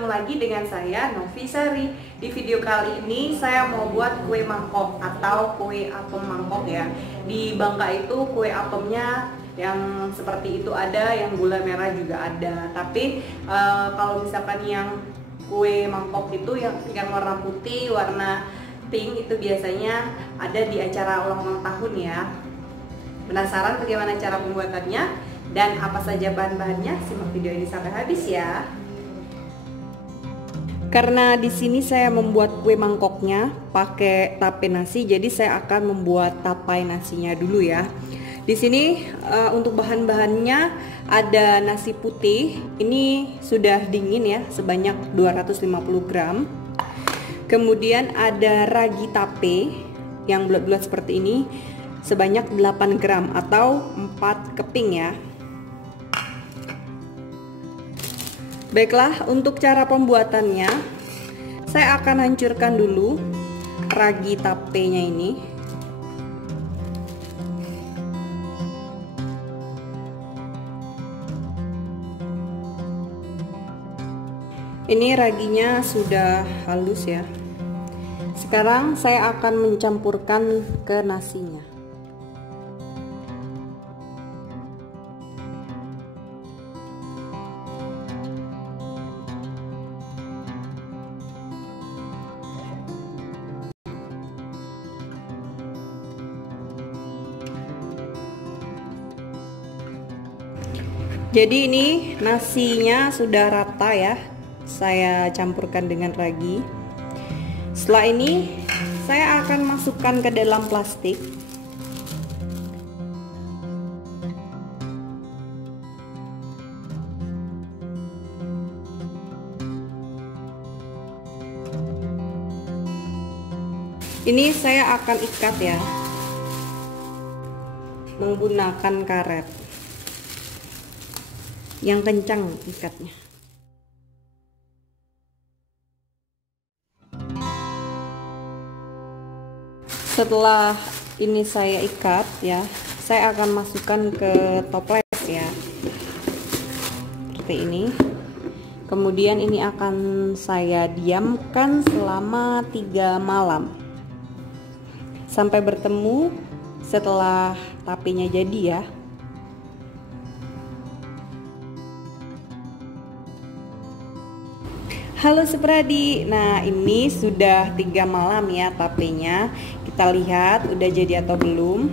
bertemu lagi dengan saya Novi Sari. Di video kali ini saya mau buat kue mangkok atau kue apem mangkok ya. Di Bangka itu kue apemnya yang seperti itu ada, yang gula merah juga ada. Tapi kalau misalkan yang kue mangkok itu yang warna putih, warna pink itu biasanya ada di acara ulang tahun ya. Penasaran bagaimana cara pembuatannya dan apa saja bahan-bahannya? Simak video ini sampai habis ya. Karena di sini saya membuat kue mangkoknya pakai tape nasi, jadi saya akan membuat tapai nasinya dulu ya. Di sini untuk bahan-bahannya ada nasi putih, ini sudah dingin ya, sebanyak 250 gram. Kemudian ada ragi tape yang bulat-bulat seperti ini sebanyak 8 gram atau 4 keping ya. Baiklah, untuk cara pembuatannya saya akan hancurkan dulu ragi tapenya ini. Ini raginya sudah halus ya. Sekarang saya akan mencampurkan ke nasinya. Jadi ini nasinya sudah rata ya. Saya campurkan dengan ragi. Setelah ini saya akan masukkan ke dalam plastik. Ini saya akan ikat ya, menggunakan karet yang kencang ikatnya. Setelah ini saya ikat ya, saya akan masukkan ke toples ya, seperti ini. Kemudian ini akan saya diamkan selama 3 malam sampai bertemu setelah tapenya jadi ya. Halo Supradi, nah ini sudah 3 malam ya tapenya. Kita lihat udah jadi atau belum.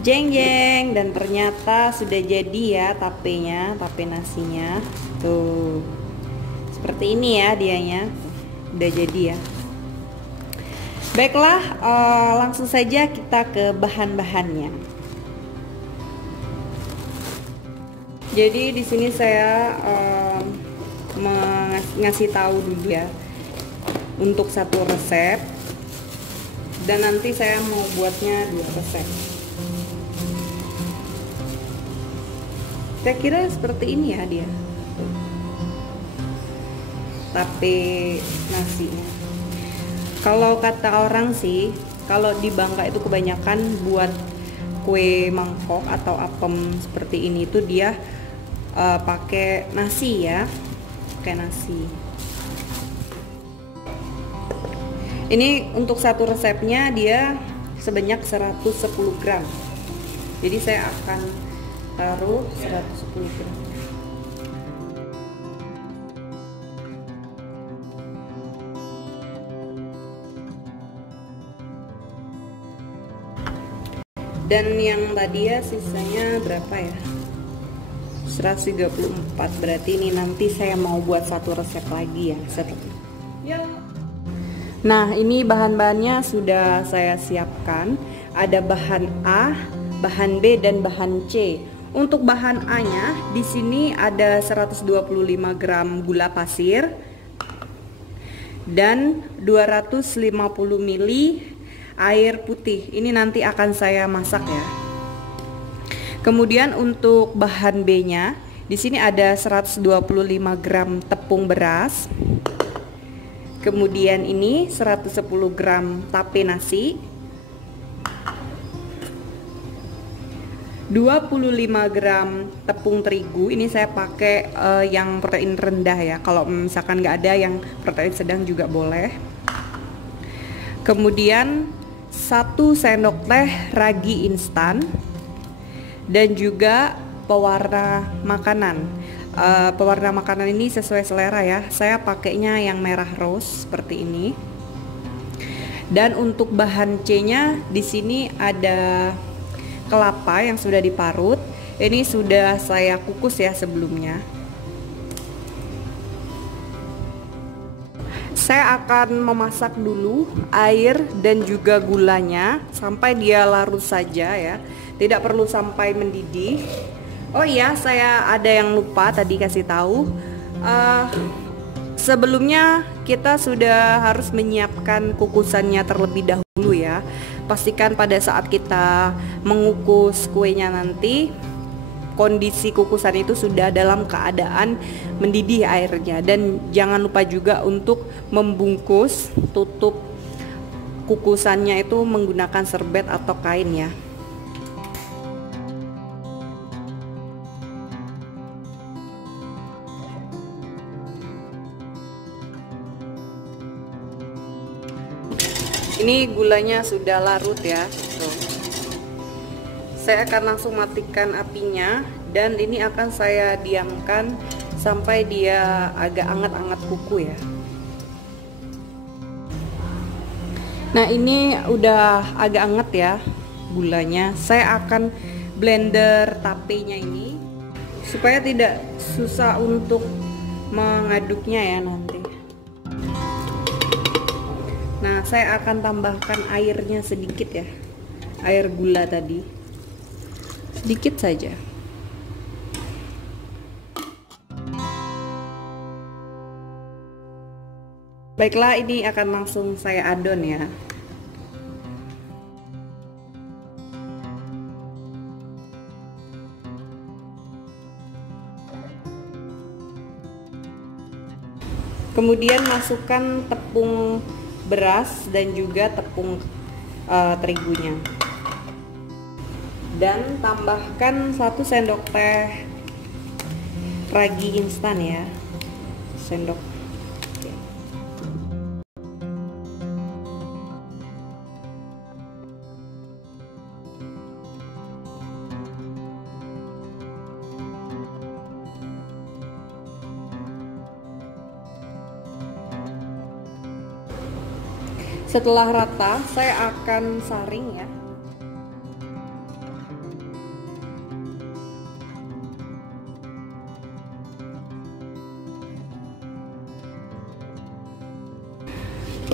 Jeng jeng, dan ternyata sudah jadi ya tapenya, tape nasinya. Tuh, seperti ini ya dianya, udah jadi ya. Baiklah, langsung saja kita ke bahan-bahannya. Jadi di sini saya ngasih tahu dulu ya untuk satu resep, dan nanti saya mau buatnya 2 resep. Saya kira seperti ini ya dia tape nasinya. Kalau kata orang sih, kalau di Bangka itu kebanyakan buat kue mangkok atau apem seperti ini tuh dia pakai nasi ya, pakai nasi. Ini untuk satu resepnya dia sebanyak 110 gram. Jadi saya akan taruh 110 gram. Dan yang tadi ya sisanya berapa ya? 134. Berarti ini nanti saya mau buat satu resep lagi ya seperti. Nah, ini bahan-bahannya sudah saya siapkan. Ada bahan A, bahan B dan bahan C. Untuk bahan A-nya di sini ada 125 gram gula pasir dan 250 ml air putih. Ini nanti akan saya masak ya. Kemudian untuk bahan B-nya di sini ada 125 gram tepung beras. Kemudian ini 110 gram tape nasi, 25 gram tepung terigu. Ini saya pakai yang protein rendah ya. Kalau misalkan nggak ada yang protein sedang juga boleh. Kemudian 1 sendok teh ragi instan dan juga pewarna makanan. Pewarna makanan ini sesuai selera ya. Saya pakainya yang merah rose seperti ini. Dan untuk bahan C-nya di sini ada kelapa yang sudah diparut. Ini sudah saya kukus ya sebelumnya. Saya akan memasak dulu air dan juga gulanya sampai dia larut saja ya. Tidak perlu sampai mendidih. Oh iya, saya ada yang lupa tadi kasih tahu. Sebelumnya kita sudah harus menyiapkan kukusannya terlebih dahulu ya. Pastikan pada saat kita mengukus kuenya nanti kondisi kukusan itu sudah dalam keadaan mendidih airnya. Dan jangan lupa juga untuk membungkus, tutup kukusannya itu menggunakan serbet atau kain ya. Ini gulanya sudah larut ya. Tuh. Saya akan langsung matikan apinya dan ini akan saya diamkan sampai dia agak anget-anget kuku ya. Nah, ini udah agak anget ya gulanya. Saya akan blender tapenya ini supaya tidak susah untuk mengaduknya ya nanti. Nah, saya akan tambahkan airnya sedikit ya. Air gula tadi. Sedikit saja. Baiklah, ini akan langsung saya adon ya. Kemudian masukkan tepung beras dan juga tepung terigunya. Dan tambahkan 1 sendok teh ragi instan ya. Sendok. Setelah rata, saya akan saring ya.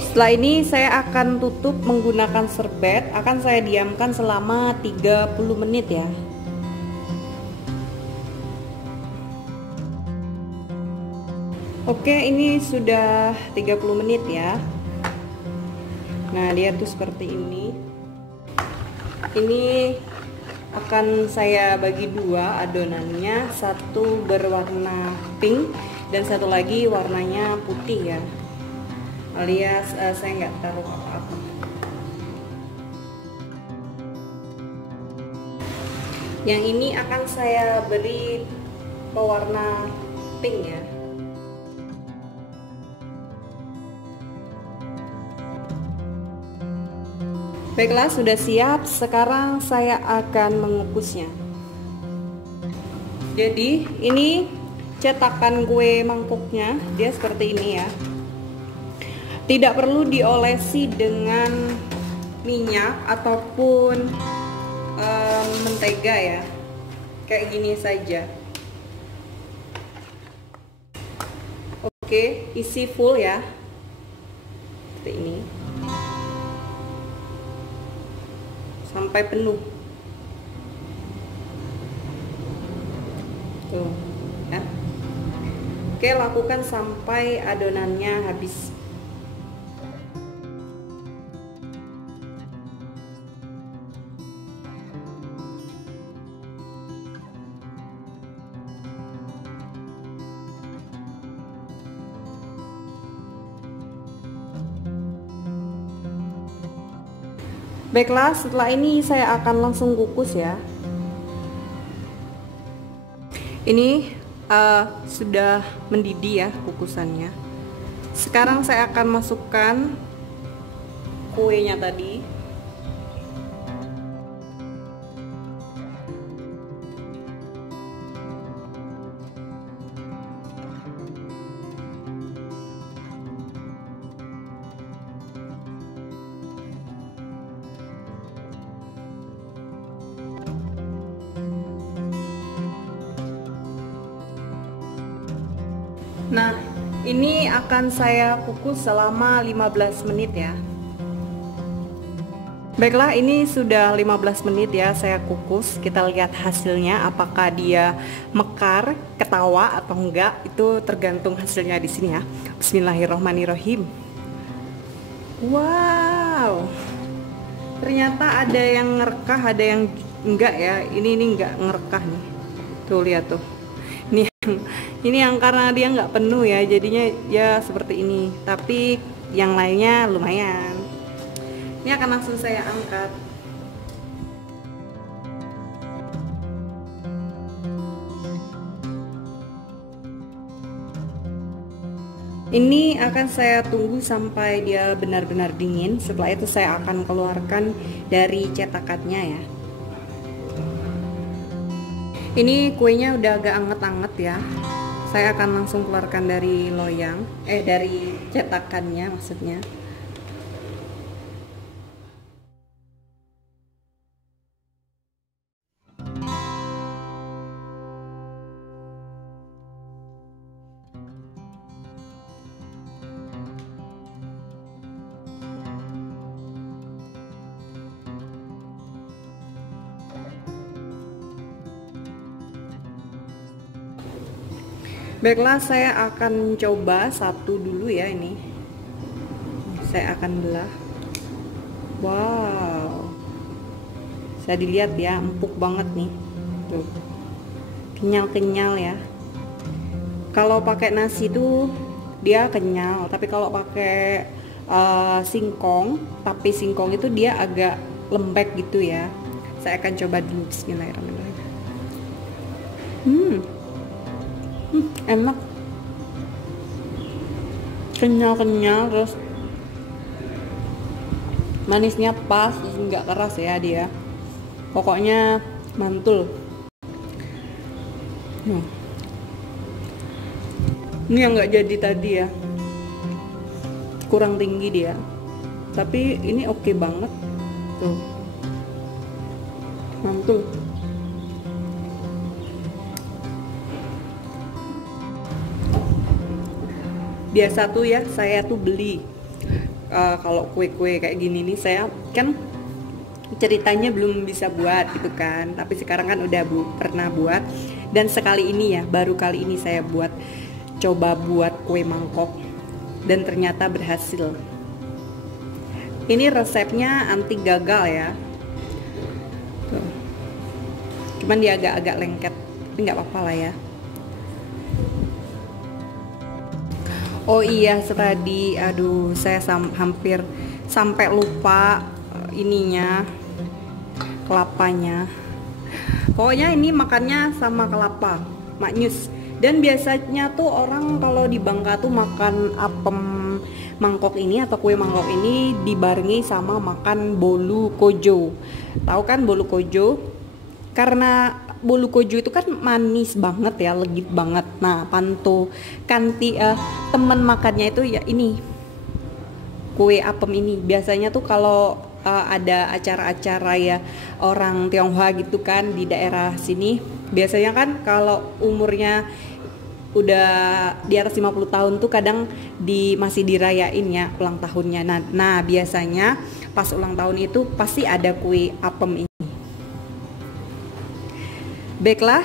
Setelah ini saya akan tutup menggunakan serbet. Akan saya diamkan selama 30 menit ya. Oke, ini sudah 30 menit ya. Nah, dia tuh seperti ini. Ini akan saya bagi dua adonannya, satu berwarna pink dan satu lagi warnanya putih ya. Alias saya nggak taruh apa-apa. Yang ini akan saya beri pewarna pink ya. Baiklah, sudah siap. Sekarang saya akan mengukusnya. Jadi ini cetakan kue mangkoknya, dia seperti ini ya. Tidak perlu diolesi dengan minyak ataupun mentega ya. Kayak gini saja. Oke, isi full ya. Seperti ini. Sampai penuh. Tuh, ya. Oke, lakukan sampai adonannya habis. Baiklah, setelah ini saya akan langsung kukus ya. Ini sudah mendidih ya kukusannya. Sekarang saya akan masukkan kuenya tadi. Nah, ini akan saya kukus selama 15 menit ya. Baiklah, ini sudah 15 menit ya saya kukus. Kita lihat hasilnya, apakah dia mekar, ketawa atau enggak. Itu tergantung hasilnya di sini ya. Bismillahirrohmanirrohim. Wow, ternyata ada yang ngerekah, ada yang enggak ya. Ini enggak ngerekah nih. Tuh lihat tuh. Ini yang karena dia nggak penuh ya, jadinya ya seperti ini. Tapi yang lainnya lumayan. Ini akan langsung saya angkat. Ini akan saya tunggu sampai dia benar-benar dingin. Setelah itu saya akan keluarkan dari cetakannya ya. Ini kuenya udah agak anget-anget ya. Saya akan langsung keluarkan dari loyang, dari cetakannya maksudnya. Baiklah, saya akan coba satu dulu ya ini. Saya akan belah. Wow. Saya dilihat ya, empuk banget nih. Tuh. Kenyal-kenyal ya. Kalau pakai nasi tuh dia kenyal, tapi kalau pakai singkong, tapi singkong itu dia agak lembek gitu ya. Saya akan coba dulu. Bismillahirrahmanirrahim. Enak, kenyal-kenyal, terus manisnya pas, terus nggak keras ya dia. Pokoknya mantul. Ini yang nggak jadi tadi ya, kurang tinggi dia, tapi ini oke banget tuh, mantul. Biasa tuh ya saya tuh beli kalau kue-kue kayak gini nih, saya kan ceritanya belum bisa buat gitu kan, tapi sekarang kan udah pernah buat, dan sekali ini ya, baru kali ini saya coba buat kue mangkok dan ternyata berhasil. Ini resepnya anti gagal ya. Tuh. Cuman dia agak-agak lengket, tapi nggak apa-apa lah ya. Oh iya, tadi aduh saya hampir sampai lupa ininya, kelapanya. Pokoknya ini makannya sama kelapa, maknyus. Dan biasanya tuh orang kalau di Bangka tuh makan apem mangkok ini atau kue mangkok ini dibarengi sama makan bolu kojo. Tahu kan bolu kojo? Karena bolu kojo itu kan manis banget ya, legit banget. Nah, panto teman makannya itu ya ini kue apem ini. Biasanya tuh kalau ada acara-acara ya orang Tionghoa gitu kan di daerah sini, biasanya kan kalau umurnya udah di atas 50 tahun tuh kadang masih dirayain ya ulang tahunnya. Nah, biasanya pas ulang tahun itu pasti ada kue apem ini. Baiklah,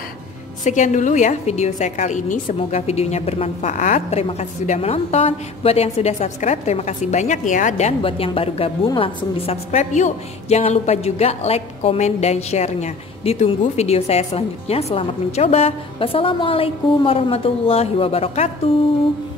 sekian dulu ya video saya kali ini. Semoga videonya bermanfaat. Terima kasih sudah menonton. Buat yang sudah subscribe, terima kasih banyak ya. Dan buat yang baru gabung, langsung di subscribe yuk. Jangan lupa juga like, komen, dan share-nya. Ditunggu video saya selanjutnya. Selamat mencoba. Wassalamualaikum warahmatullahi wabarakatuh.